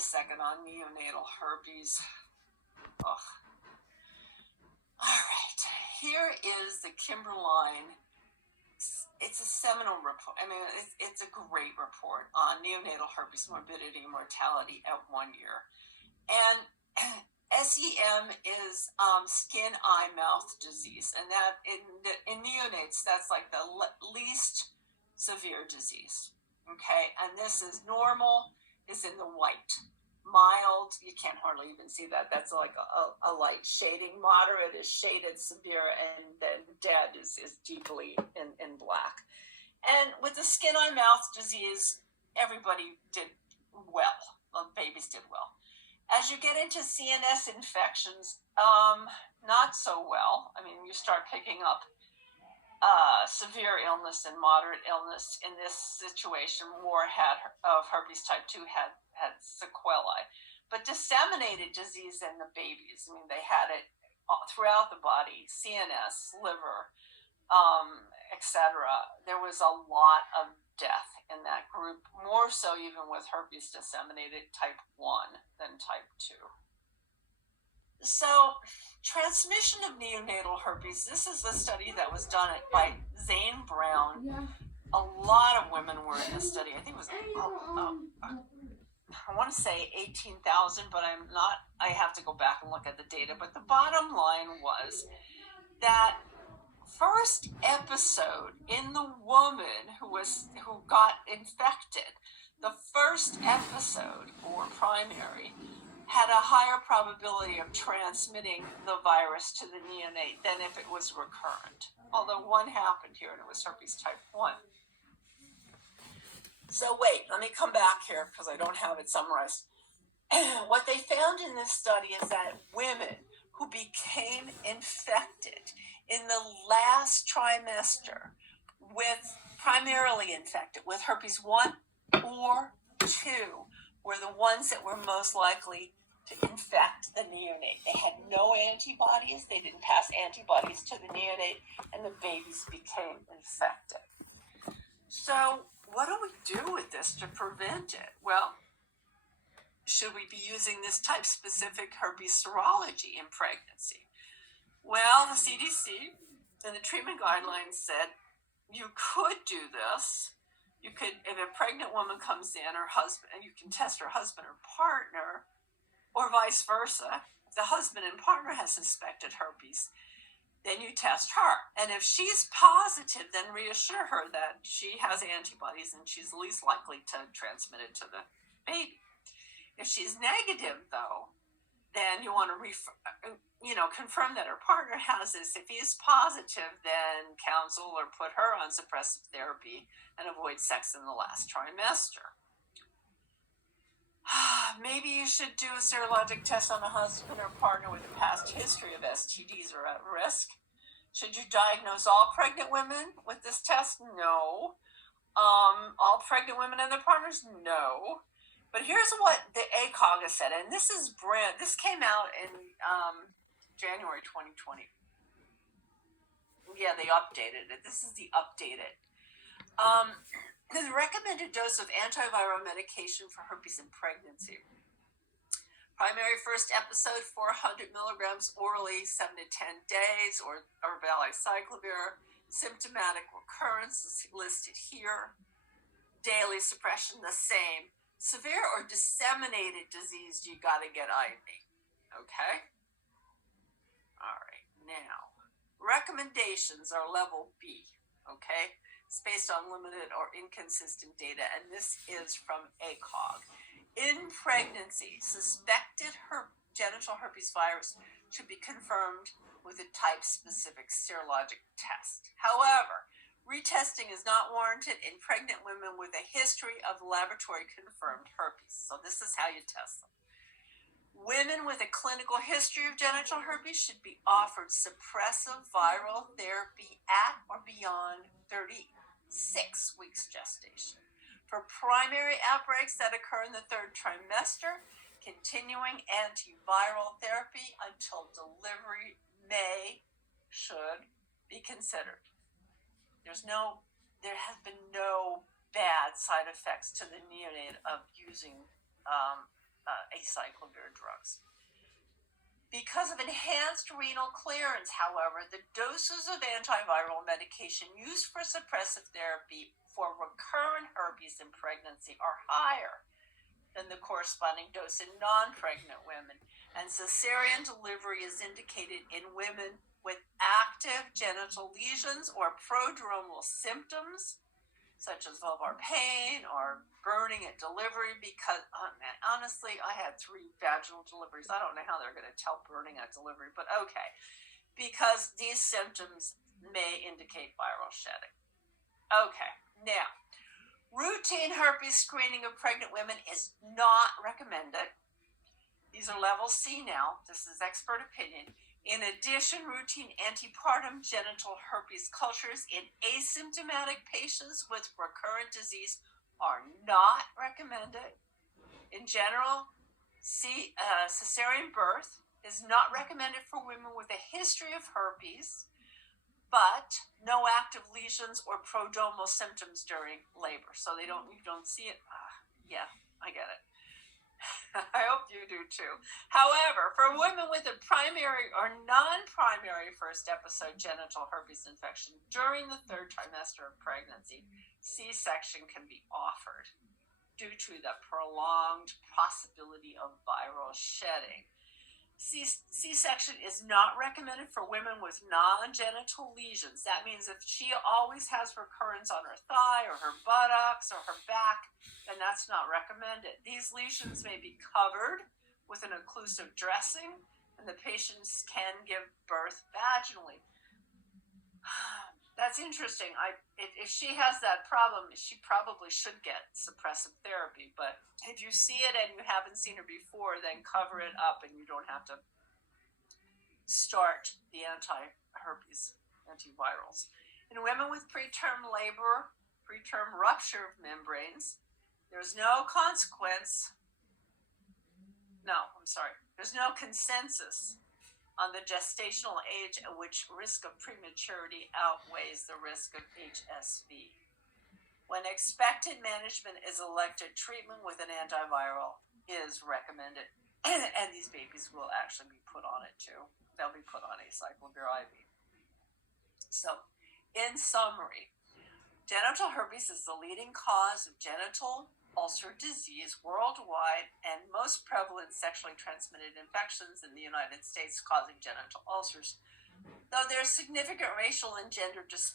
a second on neonatal herpes. Ugh. All right, here is the Kimberline. It's a seminal report. I mean, it's a great report on neonatal herpes morbidity and mortality at 1 year. And SEM is skin, eye, mouth disease. And that in neonates, that's like the least severe disease. Okay, and this is normal, is in the white. Mild, you can't hardly even see that. That's like a light shading. Moderate is shaded, severe, and then dead is deeply in black. And with the skin, eye, mouth disease, everybody did well. Well, babies did well. As you get into CNS infections, not so well. I mean, you start picking up severe illness and moderate illness. In this situation, more of herpes type 2 had sequelae. But disseminated disease in the babies, I mean, they had it throughout the body, CNS, liver, etc. There was a lot of death in that group, more so even with herpes disseminated type 1 than type 2. So, transmission of neonatal herpes, this is the study that was done by Zane Brown. Yeah. A lot of women were in this study. I think it was, I want to say 18,000, but I have to go back and look at the data. But the bottom line was that first episode in the woman who got infected, the first episode, or primary, had a higher probability of transmitting the virus to the neonate than if it was recurrent. Although one happened here, and it was herpes type 1. So wait, let me come back here because I don't have it summarized. What they found in this study is that women who became infected in the last trimester primarily infected with herpes 1 or 2 were the ones that were most likely to infect the neonate. They had no antibodies. They didn't pass antibodies to the neonate, and the babies became infected. So what do we do with this to prevent it? Well, should we be using this type-specific herpes serology in pregnancy? Well, the CDC and the treatment guidelines said you could do this. You could, if a pregnant woman comes in, her husband, you can test her husband or partner, or vice versa. If the husband and partner has suspected herpes, then you test her. And if she's positive, then reassure her that she has antibodies and she's least likely to transmit it to the baby. If she's negative, though, then you want to confirm that her partner has this. If he is positive, then counsel or put her on suppressive therapy and avoid sex in the last trimester. Maybe you should do a serologic test on a husband or partner with a past history of STDs or at risk. Should you diagnose all pregnant women with this test? No. All pregnant women and their partners? No. But here's what the ACOG has said, and this came out in January 2020. Yeah, they updated it. This is the updated. The recommended dose of antiviral medication for herpes in pregnancy. Primary first episode, 400 milligrams orally, 7 to 10 days, or valacyclovir. Symptomatic recurrence is listed here. Daily suppression, the same. Severe or disseminated disease, you got to get IV. Okay? All right. Now, recommendations are level B. Okay? It's based on limited or inconsistent data, and this is from ACOG. In pregnancy, suspected genital herpes virus should be confirmed with a type-specific serologic test. However, retesting is not warranted in pregnant women with a history of laboratory-confirmed herpes. So this is how you test them. Women with a clinical history of genital herpes should be offered suppressive viral therapy at or beyond 36 weeks gestation. For primary outbreaks that occur in the 3rd trimester, continuing antiviral therapy until delivery should be considered. There has been no bad side effects to the neonate of using acyclovir drugs. Because of enhanced renal clearance, however, the doses of antiviral medication used for suppressive therapy for recurrent herpes in pregnancy are higher than the corresponding dose in non-pregnant women. And cesarean delivery is indicated in women with active genital lesions or prodromal symptoms, such as vulvar pain or burning at delivery, because honestly, I had 3 vaginal deliveries. I don't know how they're going to tell burning at delivery, but okay, because these symptoms may indicate viral shedding. Okay, now, routine herpes screening of pregnant women is not recommended. These are level C now. This is expert opinion. In addition, routine antepartum genital herpes cultures in asymptomatic patients with recurrent disease are not recommended. In general, cesarean birth is not recommended for women with a history of herpes, but no active lesions or prodromal symptoms during labor. So you don't see it. Yeah, I get it. I hope you do too. However, for women with a primary or non-primary first episode genital herpes infection during the 3rd trimester of pregnancy, C-section can be offered due to the prolonged possibility of viral shedding. C-section is not recommended for women with non-genital lesions. That means if she always has recurrence on her thigh or her buttocks or her back, then that's not recommended. These lesions may be covered with an occlusive dressing, and the patients can give birth vaginally. That's interesting. If she has that problem, she probably should get suppressive therapy. But if you see it and you haven't seen her before, then cover it up and you don't have to start the anti-herpes antivirals. In women with preterm labor, preterm rupture of membranes, there's no consensus on the gestational age at which risk of prematurity outweighs the risk of HSV. When expected management is elected, treatment with an antiviral is recommended. And these babies will actually be put on it too. They'll be put on acyclovir IV. So, in summary, genital herpes is the leading cause of genital ulcer disease worldwide and most prevalent sexually transmitted infections in the United States causing genital ulcers. Though there's significant racial and gender disparity